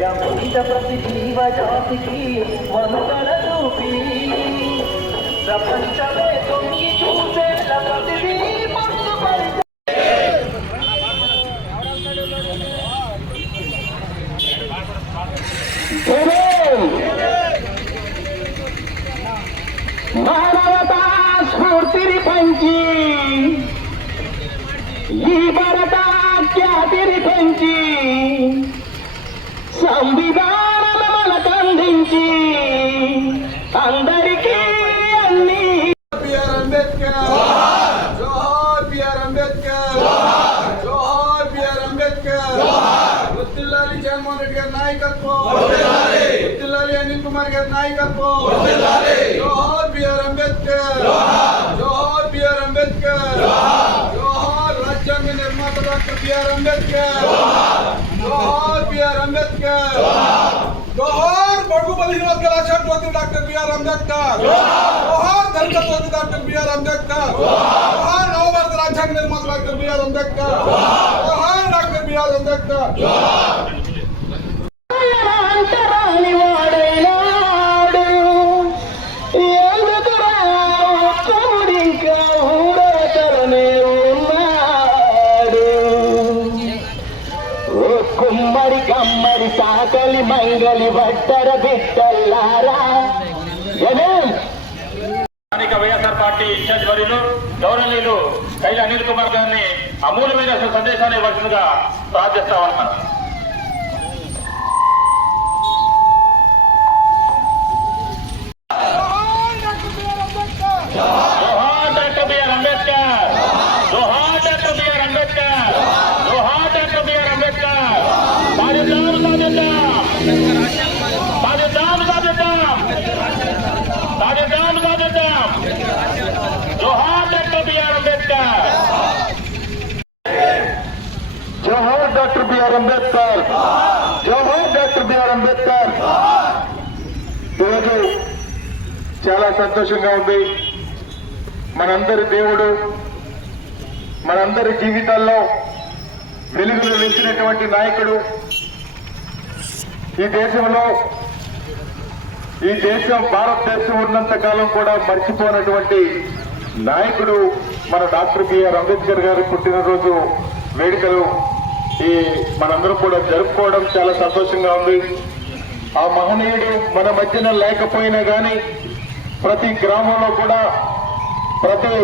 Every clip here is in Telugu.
ప్రపంచ ప్రతి జీవజాతికి మనుగడ చూపి ప్రపంచమే తొంగి చూసే ప్రతిదీ స్ఫూర్తిని పంచి ఈ భరత ఖ్యాతిని పెంచి సంవిధానం మనకందించి అందరికీ అన్ని బిఆర్ అంబేద్కర్ జోహార్ బిఆర్ అంబేద్కర్ జోహార్ బిఆర్ అంబేద్కర్ వృత్తిల్లాలి జగన్మోహన్ రెడ్డి గారి నాయకత్వం వృత్తిల్లాలి అనిల్ కుమార్ గారి నాయకత్వం జోహార్ బిఆర్ అంబేద్కర్ జోహార్ బిఆర్ అంబేద్కర్ జోహార్ రాజ్యాంగ నిర్మాత డాక్టర్ బిఆర్ అంబేద్కర్ జోహార్ బిఆర్ అంబేద్కర్ జోహార్ బడుగు బలిహీన వర్గాల ఆశాజ్యోతి డాక్టర్ బిఆర్ అంబేద్కర్ జోహార్ దళిత జ్యోతి డాక్టర్ బిఆర్ అంబేద్కర్ జోహార్ నవభారత రాజ్యాంగ నిర్మాత డాక్టర్ బిఆర్ అంబేద్కర్ జోహార్ డాక్టర్ బిఆర్ అంబేద్కర్ అంతరాని కమ్మరి కమ్మరి సాకలి మంగలి బట్టర బిట్టల్లారా. స్థానిక వైఎస్ఆర్ పార్టీ ఇన్ఛార్జ్ వర్యులు గౌరవనీయులు కైల అనిల్ కుమార్ గారిని అమూల్యమైన సందేశాన్ని ఇవ్వాల్సిందిగా ప్రార్థిస్తా ఉన్నాను జోహార్ డాక్టర్ బిఆర్ అంబేద్కర్ జోహార్ డాక్టర్ బిఆర్ అంబేద్కర్ జోహార్ డాక్టర్ బిఆర్ అంబేద్కర్ సాధిద్దాం సాధిద్దాం సాధిద్దాం సాధిద్దాం సాధిద్దాం జోహార్ డాక్టర్ బిఆర్ అంబేద్కర్ జోహార్ డాక్టర్ బిఆర్ అంబేద్కర్. జోహార్ డాక్టర్ బిఆర్ అంబేద్కర్. ఈరోజు చాలా సంతోషంగా ఉంది. మనందరి దేవుడు మనందరి జీవితాల్లో వెలుగులు నిలిచినటువంటి నాయకుడు. ఈ దేశంలో ఈ దేశం భారతదేశం ఉన్నంత కాలం కూడా మర్చిపోయినటువంటి నాయకుడు మన డాక్టర్ బిఆర్ అంబేద్కర్ గారి పుట్టినరోజు. వేడుకలు ఈ మనందరం కూడా జరుపుకోవడం చాలా సంతోషంగా ఉంది. ఆ మహనీయుడు మన మధ్యన లేకపోయినా కానీ ప్రతి గ్రామంలో కూడా ప్రతి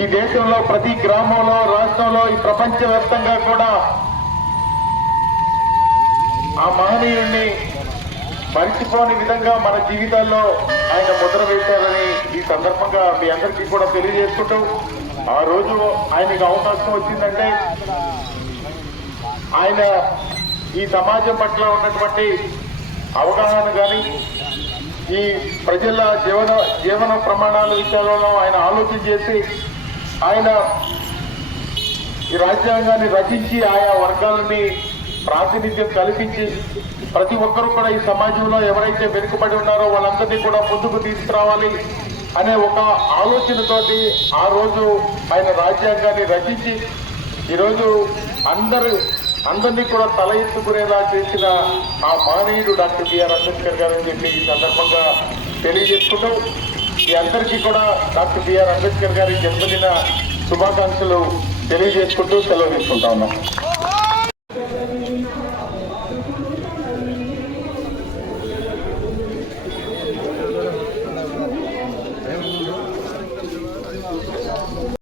ఈ దేశంలో ప్రతి గ్రామంలో రాష్ట్రంలో ఈ ప్రపంచవ్యాప్తంగా కూడా ఆ మహనీయుడిని మరిచిపోని విధంగా మన జీవితాల్లో ఆయన ముద్ర వేశారని ఈ సందర్భంగా మీ అందరికీ కూడా తెలియజేసుకుంటూ ఆ రోజు ఆయనకు అవకాశం వచ్చిందంటే ఆయన ఈ సమాజం పట్ల ఉన్నటువంటి అవగాహన కానీ ఈ ప్రజల జీవన జీవన ప్రమాణాల విషయాలలో ఆయన ఆలోచన చేసి ఆయన ఈ రాజ్యాంగాన్ని రచించి ఆయా వర్గాలని ప్రాతినిధ్యం కల్పించి ప్రతి ఒక్కరూ కూడా ఈ సమాజంలో ఎవరైతే వెనుకబడి ఉన్నారో వాళ్ళందరినీ కూడా ముందుకు తీసుకురావాలి. అనే ఒక ఆలోచనతోటి ఆ రోజు ఆయన రాజ్యాంగాన్ని రచించి ఈరోజు అందరూ అందరినీ కూడా తల ఎత్తుకునేలా చేసిన ఆ మహనీయుడు డాక్టర్ బిఆర్ అంబేద్కర్ గారు అని చెప్పి ఈ సందర్భంగా తెలియజేసుకుంటూ ఈ అందరికీ కూడా డాక్టర్ బిఆర్ అంబేద్కర్ గారి జన్మదిన శుభాకాంక్షలు తెలియజేసుకుంటూ సెలవు తీసుకుంటా ఉన్నాం.